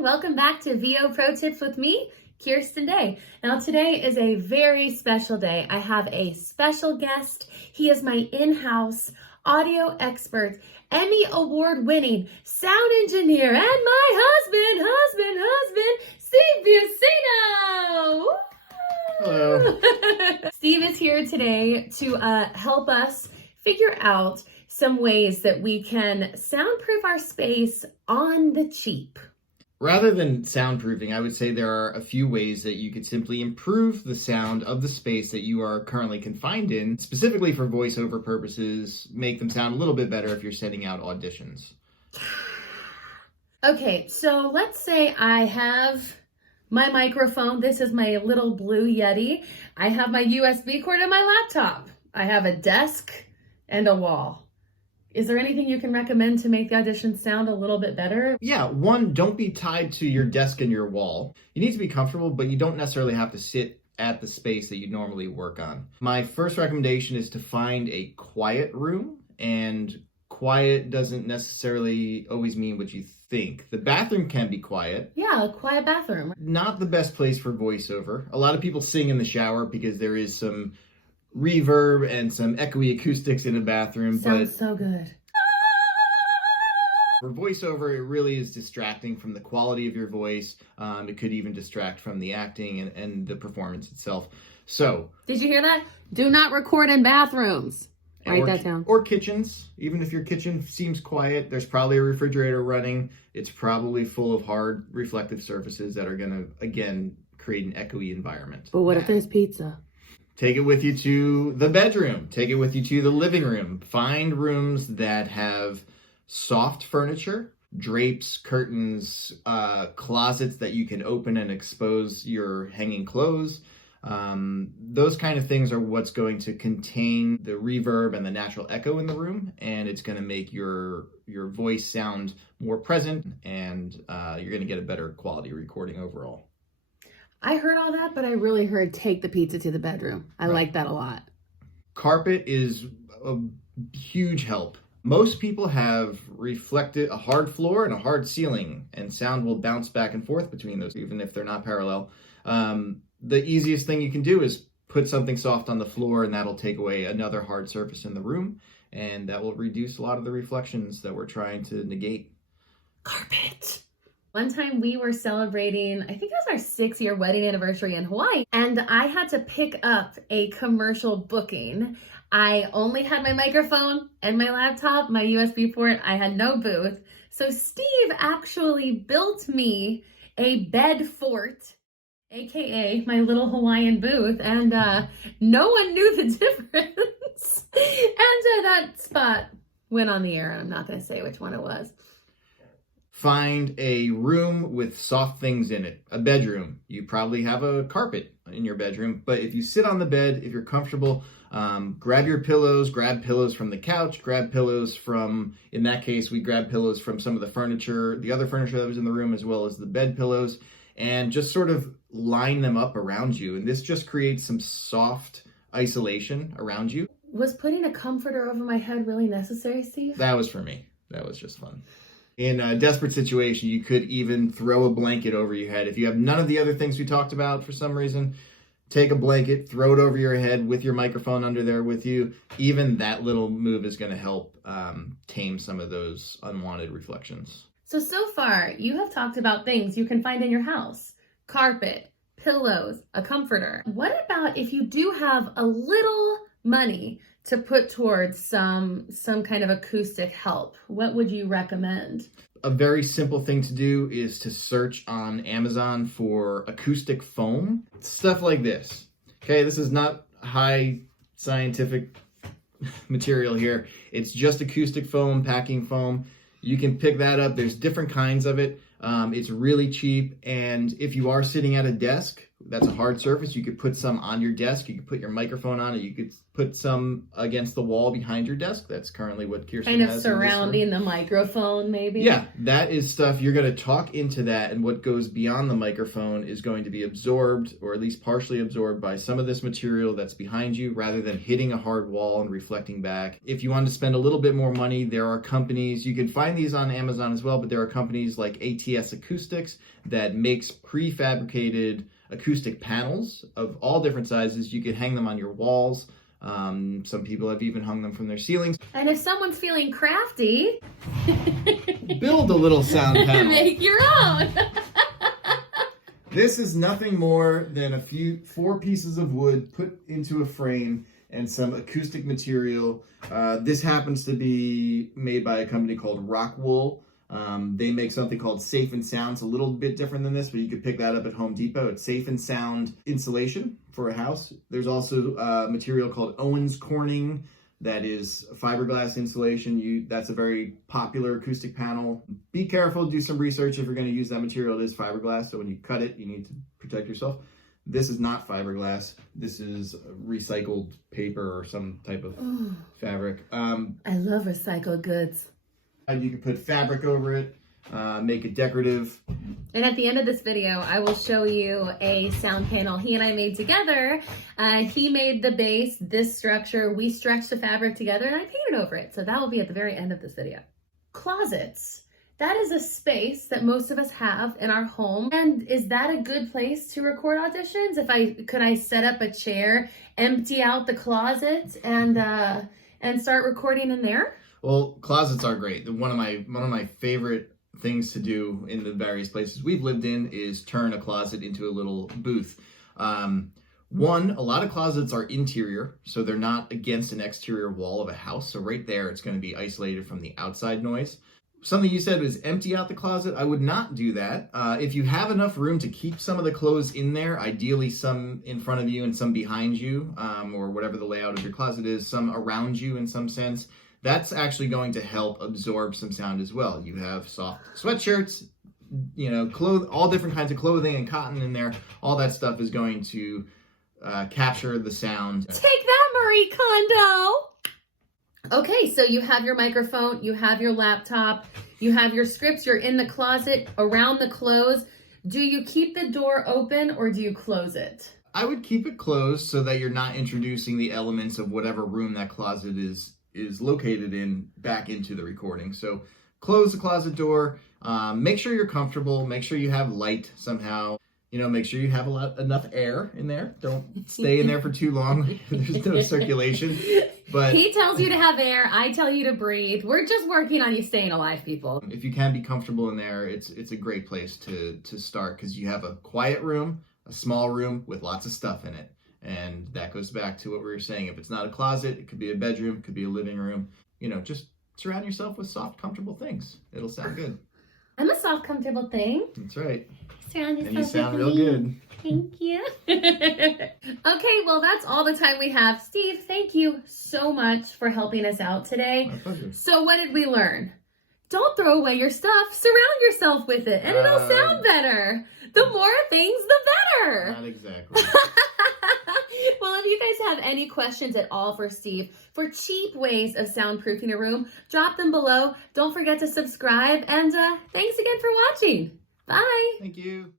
everyone. Welcome back to VO Pro Tips with me, Kirsten Day. Now today is a very special day. I have a special guest. He is my in-house audio expert, Emmy award winning sound engineer, and my husband, Steve Bucino. Hello. Steve is here today to help us figure out some ways that we can soundproof our space on the cheap. Rather than soundproofing, I would say there are a few ways that you could simply improve the sound of the space that you are currently confined in, specifically for voiceover purposes, make them sound a little bit better if you're sending out auditions. Okay, so let's say I have my microphone. This is my little blue Yeti. I have my USB cord and my laptop. I have a desk and a wall. Is there anything you can recommend to make the audition sound a little bit better? Yeah, one, don't be tied to your desk and your wall. You need to be comfortable, but you don't necessarily have to sit at the space that you normally work on. My first recommendation is to find a quiet room, and quiet doesn't necessarily always mean what you think. The bathroom can be quiet. Yeah, a quiet bathroom. Not the best place for voiceover. A lot of people sing in the shower because there is some reverb and some echoey acoustics in a bathroom. Sounds so good. For voiceover, it really is distracting from the quality of your voice. It could even distract from the acting and the performance itself. So, did you hear that? Do not record in bathrooms. Write that down. Or kitchens. Even if your kitchen seems quiet, there's probably a refrigerator running. It's probably full of hard reflective surfaces that are going to, again, create an echoey environment. But what if there's pizza? Take it with you to the bedroom. Take it with you to the living room. Find rooms that have soft furniture, drapes, curtains, closets that you can open and expose your hanging clothes. Those kind of things are what's going to contain the reverb and the natural echo in the room, and it's going to make your voice sound more present, and you're going to get a better quality recording overall. I heard all that, but I really heard take the pizza to the bedroom. I like that a lot. Carpet is a huge help. Most people have a hard floor and a hard ceiling, and sound will bounce back and forth between those, even if they're not parallel. The easiest thing you can do is put something soft on the floor, and that'll take away another hard surface in the room, and that will reduce a lot of the reflections that we're trying to negate. Carpet. One time we were celebrating, I think it was our 6-year wedding anniversary in Hawaii, and I had to pick up a commercial booking. I only had my microphone and my laptop, my USB port. I had no booth. So Steve actually built me a bed fort, AKA my little Hawaiian booth, and no one knew the difference. And that spot went on the air. I'm not going to say which one it was. Find a room with soft things in it. A bedroom. You probably have a carpet in your bedroom, but if you sit on the bed, if you're comfortable, grab your pillows, grab pillows from the couch, grab pillows from, in that case, we grabbed pillows from some of the furniture, the other furniture that was in the room, as well as the bed pillows, and just sort of line them up around you. And this just creates some soft isolation around you. Was putting a comforter over my head really necessary, Steve? That was for me. That was just fun. In a desperate situation, you could even throw a blanket over your head. If you have none of the other things we talked about for some reason, take a blanket, throw it over your head with your microphone under there with you. Even that little move is going to help tame some of those unwanted reflections. So far, you have talked about things you can find in your house. Carpet, pillows, a comforter. What about if you do have a little money to put towards some kind of acoustic help? What would you recommend? A very simple thing to do is to search on Amazon for acoustic foam. Stuff like this. Okay, this is not high scientific material here. It's just acoustic foam, packing foam. You can pick that up. There's different kinds of it. It's really cheap, and if you are sitting at a desk, that's a hard surface, you could put some on your desk, you could put your microphone on it, you could put some against the wall behind your desk. That's currently what Kirsten has. Kind of surrounding the microphone, maybe? Yeah, that is stuff, you're going to talk into that, and what goes beyond the microphone is going to be absorbed, or at least partially absorbed, by some of this material that's behind you, rather than hitting a hard wall and reflecting back. If you want to spend a little bit more money, there are companies, you can find these on Amazon as well, but there are companies like AT ATS Acoustics that makes prefabricated acoustic panels of all different sizes. You could hang them on your walls. Some people have even hung them from their ceilings. And if someone's feeling crafty, build a little sound panel. Make your own. This is nothing more than 4 pieces of wood put into a frame and some acoustic material. This happens to be made by a company called Rockwool. They make something called Safe and Sound. It's a little bit different than this, but you could pick that up at Home Depot. It's Safe and Sound insulation for a house. There's also material called Owens Corning that is fiberglass insulation. That's a very popular acoustic panel. Be careful, do some research if you're going to use that material. It is fiberglass, so when you cut it, you need to protect yourself. This is not fiberglass. This is recycled paper or some type of fabric. I love recycled goods. You can put fabric over it, make it decorative. And at the end of this video, I will show you a sound panel he and I made together. He made the base, this structure. We stretched the fabric together and I painted over it. So that will be at the very end of this video. Closets. That is a space that most of us have in our home. And is that a good place to record auditions? Could I set up a chair, empty out the closet and start recording in there? Well, closets are great. One of my favorite things to do in the various places we've lived in is turn a closet into a little booth. One, a lot of closets are interior, so they're not against an exterior wall of a house. So right there, it's going to be isolated from the outside noise. Something you said was empty out the closet. I would not do that. If you have enough room to keep some of the clothes in there, ideally some in front of you and some behind you, or whatever the layout of your closet is, some around you in some sense, that's actually going to help absorb some sound as well. You have soft sweatshirts, all different kinds of clothing and cotton in there. All that stuff is going to capture the sound. Take that, Marie Kondo! Okay, so you have your microphone, you have your laptop, you have your scripts, you're in the closet, around the clothes. Do you keep the door open or do you close it? I would keep it closed so that you're not introducing the elements of whatever room that closet is located in back into the recording. So close the closet door, make sure you're comfortable, make sure you have light somehow, make sure you have enough air in there. Don't stay in there for too long. There's no circulation. But he tells you to have air, I tell you to breathe. We're just working on you staying alive, people. If you can be comfortable in there, it's a great place to start because you have a quiet room, a small room with lots of stuff in it. And that goes back to what we were saying. If it's not a closet, it could be a bedroom, it could be a living room. Just surround yourself with soft, comfortable things. It'll sound good. I'm a soft, comfortable thing. That's right. Surround yourself and you sound with real me. good. Thank you. Okay, well, that's all the time we have. Steve, thank you so much for helping us out today. My pleasure. So what did we learn? Don't throw away your stuff. Surround yourself with it, and it'll sound better. The more things, the better. Not exactly. Well, if you guys have any questions at all for Steve, for cheap ways of soundproofing a room, drop them below. Don't forget to subscribe, and thanks again for watching. Bye. Thank you.